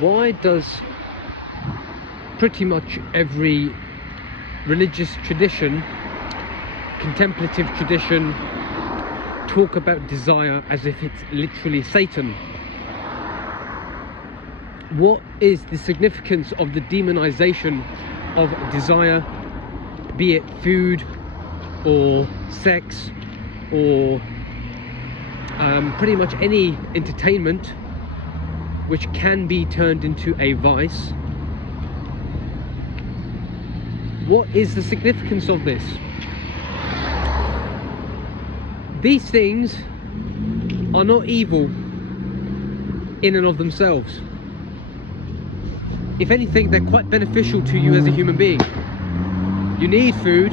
Why does pretty much every religious tradition, contemplative tradition, talk about desire as if it's literally Satan? What is the significance of the demonization of desire, be it food or sex or pretty much any entertainment which can be turned into a vice? What is the significance of this? These things are not evil in and of themselves. If anything, they're quite beneficial to you as a human being. You need food,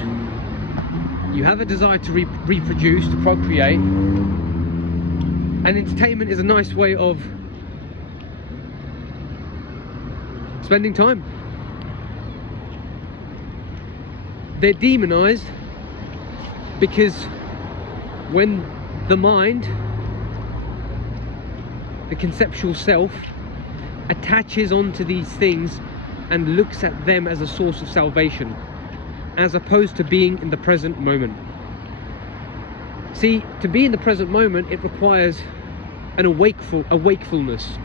you have a desire to reproduce, to procreate, and entertainment is a nice way of spending time. They're demonized because when the mind, the conceptual self, attaches onto these things and looks at them as a source of salvation, as opposed to being in the present moment. See, to be in the present moment, it requires an wakefulness,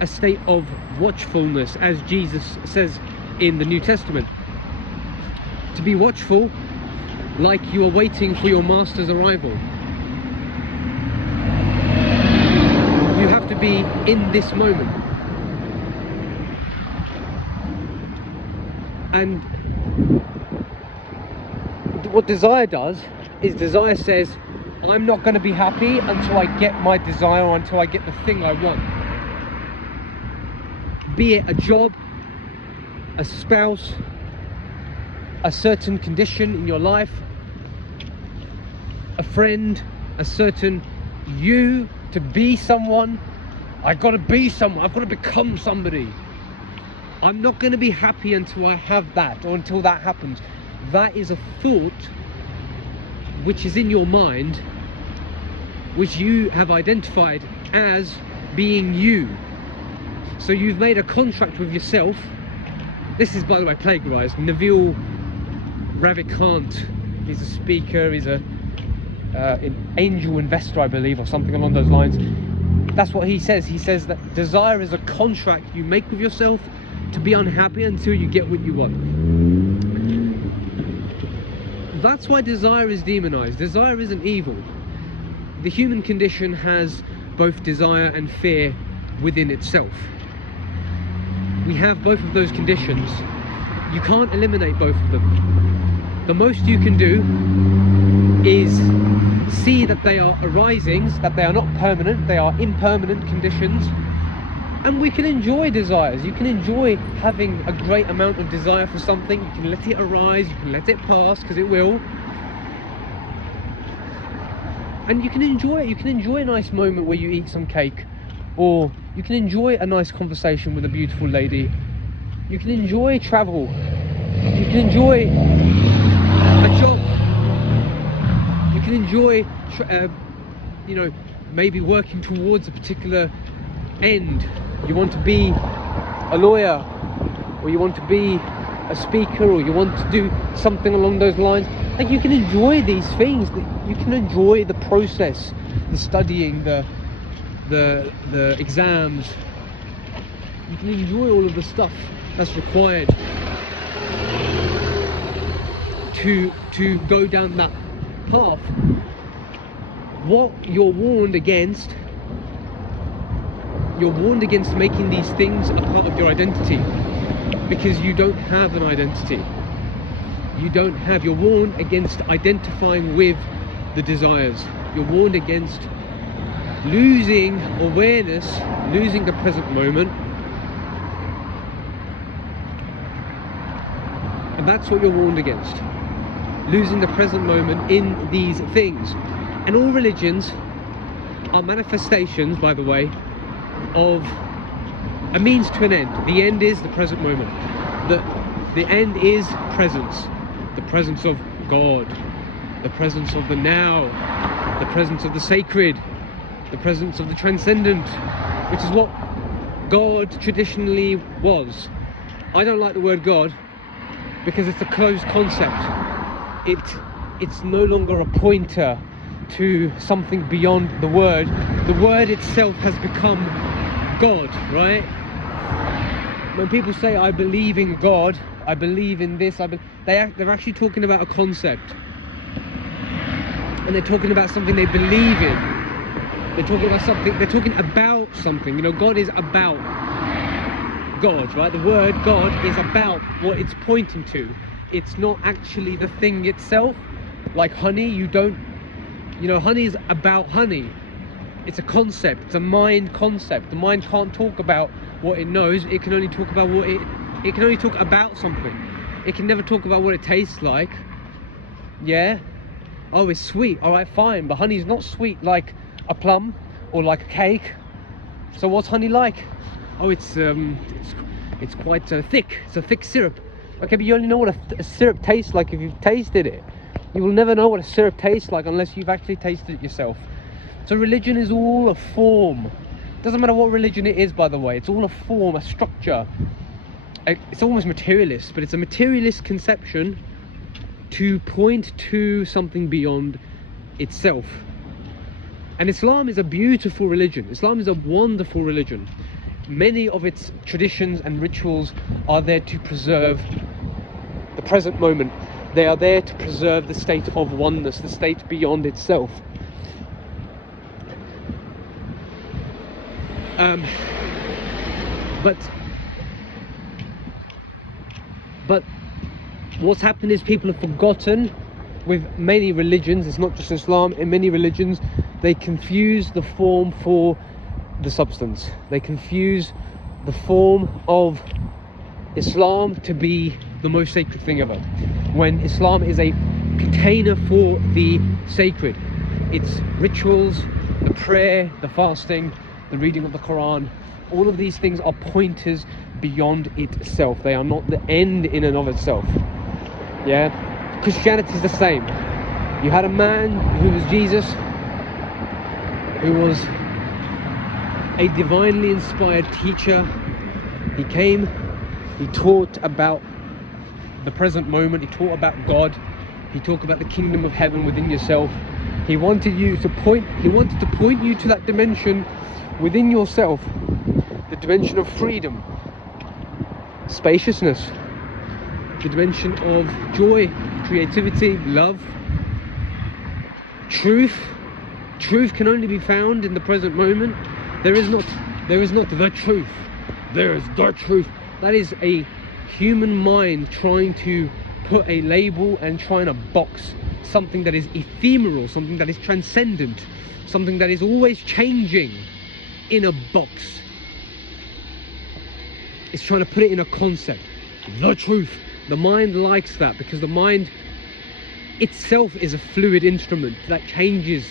a state of watchfulness, as Jesus says in the New Testament. To be watchful, like you are waiting for your master's arrival. You have to be in this moment. And what desire does is desire says, I'm not going to be happy until I get my desire, or until I get the thing I want. Be it a job, a spouse, a certain condition in your life, a friend, a certain you, to be someone. I've got to be someone, I've got to become somebody. I'm not going to be happy until I have that, or until that happens. That is a thought which is in your mind, which you have identified as being you. So you've made a contract with yourself. This is, by the way, plagiarized. Naval Ravikant, he's a speaker, he's an angel investor, I believe, or something along those lines. That's what he says. He says that desire is a contract you make with yourself to be unhappy until you get what you want. That's why desire is demonized. Desire isn't evil. The human condition has both desire and fear within itself. We have both of those conditions. You can't eliminate both of them. The most you can do is see that they are arisings, that they are not permanent, they are impermanent conditions. And we can enjoy desires. You can enjoy having a great amount of desire for something. You can let it arise, you can let it pass, because it will. And you can enjoy it. You can enjoy a nice moment where you eat some cake, or you can enjoy a nice conversation with a beautiful lady. You can enjoy travel. You can enjoy a job. You can enjoy, you know, maybe working towards a particular end. You want to be a lawyer, or you want to be a speaker, or you want to do something along those lines. Like, you can enjoy these things. You can enjoy the process, the studying, the exams. You can enjoy all of the stuff that's required to go down that path. What you're warned against making these things a part of your identity, because you don't have an identity. You're warned against identifying with the desires. You're warned against losing awareness, losing the present moment. And that's what you're warned against. Losing the present moment in these things. And all religions are manifestations, by the way, of a means to an end. The end is the present moment. The end is presence. The presence of God. The presence of the now. The presence of the sacred. The presence of the transcendent. Which is what God traditionally was. I don't like the word God because it's a closed concept. It's no longer a pointer to something beyond the word. The word itself has become God, right? When people say I believe in God, I believe in this, they're actually talking about a concept, and they're talking about something they believe in. They're talking about something. They're talking about something. You know, God is about God, right? The word God is about what it's pointing to. It's not actually the thing itself. Like honey, honey is about honey. It's a concept. It's a mind concept. The mind can't talk about what it knows. It can only talk about it can only talk about something. It can never talk about what it tastes like. Yeah. Oh, it's sweet. All right, fine. But honey is not sweet like a plum or like a cake. So what's honey like? Oh, it's quite thick. It's a thick syrup. Okay, but you only know what a syrup tastes like if you've tasted it. You will never know what a syrup tastes like unless you've actually tasted it yourself. So religion is all a form. Doesn't matter what religion it is, by the way. It's all a form, a structure. It's almost materialist, but it's a materialist conception to point to something beyond itself. And Islam is a beautiful religion. Islam is a wonderful religion. Many of its traditions and rituals are there to preserve the present moment. They are there to preserve the state of oneness, the state beyond itself. But what's happened is people have forgotten with many religions. It's not just Islam. In many religions, they confuse the form for the substance. They confuse the form of Islam to be the most sacred thing ever, when Islam is a container for the sacred. Its rituals, the prayer, the fasting, the reading of the Quran, all of these things are pointers beyond itself. They are not the end in and of itself. Yeah, Christianity is the same. You had a man who was Jesus, who was a divinely inspired teacher. He came, he taught about the present moment, he taught about God, he talked about the kingdom of heaven within yourself. He wanted to point you to that dimension within yourself, the dimension of freedom, spaciousness, the dimension of joy, creativity, love, truth. Truth can only be found in the present moment. There is not the truth. There is the truth. That is a human mind trying to put a label and trying to box something that is ephemeral, something that is transcendent, something that is always changing in a box. It's trying to put it in a concept. The truth. The mind likes that because the mind itself is a fluid instrument that changes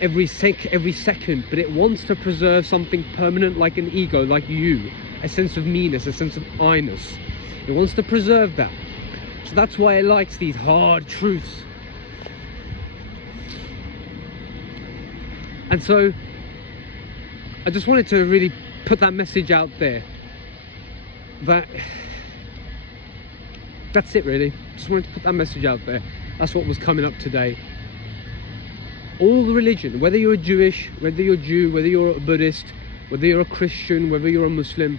every second, but it wants to preserve something permanent like an ego, like you, a sense of meanness, a sense of I-ness. It wants to preserve that. So that's why it likes these hard truths. And so I just wanted to really put that message out there. That's it really. Just wanted to put that message out there. That's what was coming up today. All the religion, whether you're Jewish, whether you're Jew, whether you're a Buddhist, whether you're a Christian, whether you're a Muslim,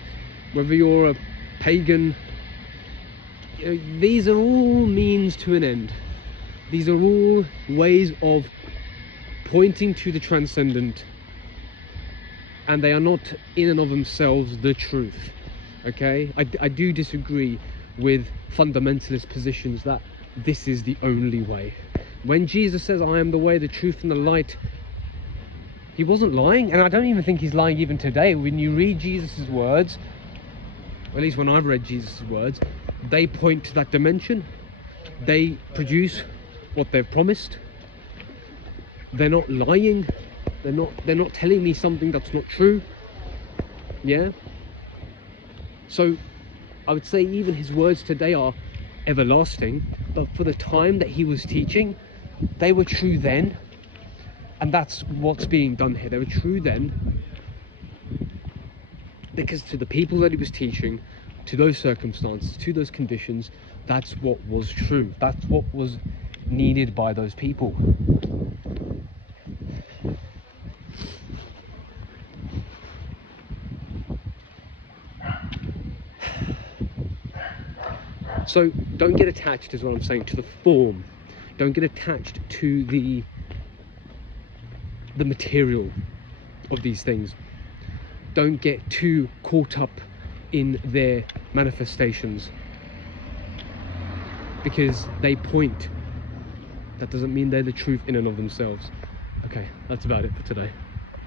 whether you're a pagan, these are all means to an end. These are all ways of pointing to the transcendent, and they are not in and of themselves the truth. Okay, I do disagree with fundamentalist positions that this is the only way. When Jesus says I am the way, the truth and the light, he wasn't lying, and I don't even think he's lying even today. When you read Jesus's words, or at least when I've read Jesus's words, they point to that dimension. They produce what they've promised. They're not lying. They're not telling me something that's not true. Yeah. So I would say even his words today are everlasting, but for the time that he was teaching, they were true then, and that's what's being done here. They were true then, Because to the people that he was teaching, to those circumstances, to those conditions, that's what was true. That's what was needed by those people. So don't get attached, is what I'm saying, to the form. Don't get attached to the material of these things. Don't get too caught up in their manifestations, because they point. That doesn't mean they're the truth in and of themselves. Okay, that's about it for today.